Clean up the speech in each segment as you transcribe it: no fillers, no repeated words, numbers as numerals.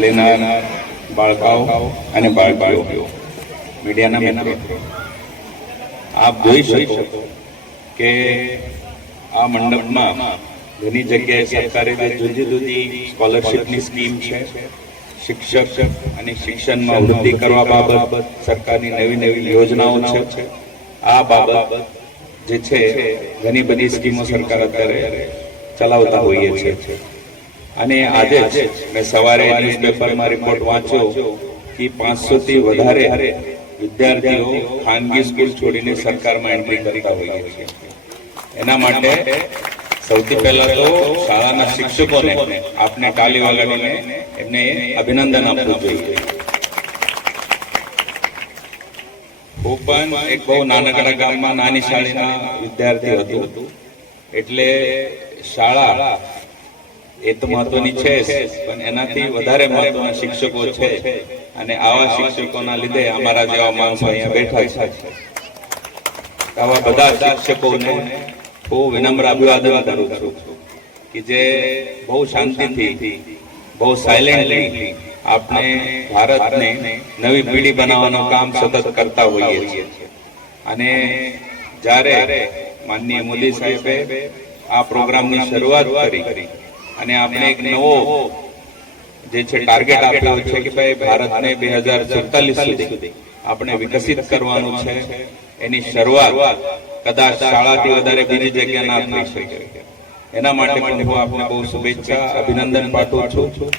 લેનાર બાળકાઓ અને બાળકીઓ, મીડિયાના મિત્રો, આપ જોઈ શકો કે આ મંડપમાં ઘણી જગ્યાએ સરકારે જે જુદી જુદી સ્કોલરશીપની સ્કીમ છે, શિક્ષક અને શિક્ષણમાં વૃદ્ધિ કરવા બાબત સરકારની નવી નવી યોજનાઓ છે. આ બાબત જે છે ઘણી બધી સ્કીમો સરકાર અત્યારે ચલાવતા હોઈએ છે. અને આજે જ મેં સવારે ન્યૂઝપેપરમાં રિપોર્ટ વાંચ્યો કે 500 થી વધારે વિદ્યાર્થીઓ ખાનગી સ્કૂલ છોડીને સરકારમાં એન્ટ્રી કરતા હોઈએ છે. એના માટે સૌથી પહેલા તો શાળાના શિક્ષકોને આપને તાલી વગાડીને એમને અભિનંદન આપવું જોઈએ. હું પણ એક બહુ નાનકડા ગામમાં નાની શાળાના વિદ્યાર્થી હતો. એટલે શાળા એ તો મહત્વની છે, પણ એનાથી વધારે મહત્વના શિક્ષકો છે. અને આવા શિક્ષકોના લીધે અમારા જેવા માણસો અહીંયા બેઠા છે. આવા બધા શિક્ષકોને હું વિનમ્ર અભિવાદન કરું છું કે જે બહુ શાંતિથી, બહુ સાયલેન્ટલી આપણે ભારતને નવી પેઢી બનાવવાનું કામ સતત કરતા હોઈએ છીએ. અને જ્યારે માનનીય મોદી સાહેબે આ પ્રોગ્રામની શરૂઆત કરી અને આપણે એક નવો જે છે ટાર્ગેટ આપ્યો છે કે ભાઈ ભારતને 2047 સુધી આપણે વિકસિત કરવાનું છે, એની શરૂઆત કદાચ શાળાથી વધારે બીજી જગ્યા ના થઈ શકે. એના માટે પણ હું આપને બહુ શુભેચ્છા, અભિનંદન પાઠવું છું.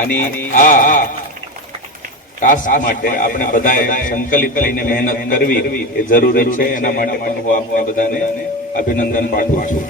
અને આ ટાસ્ક માટે આપણે બધાએ સંકલિત થઈને મહેનત કરવી એ જરૂરી છે. એના માટે પણ હું આપને બધાને અભિનંદન પાઠવું છું.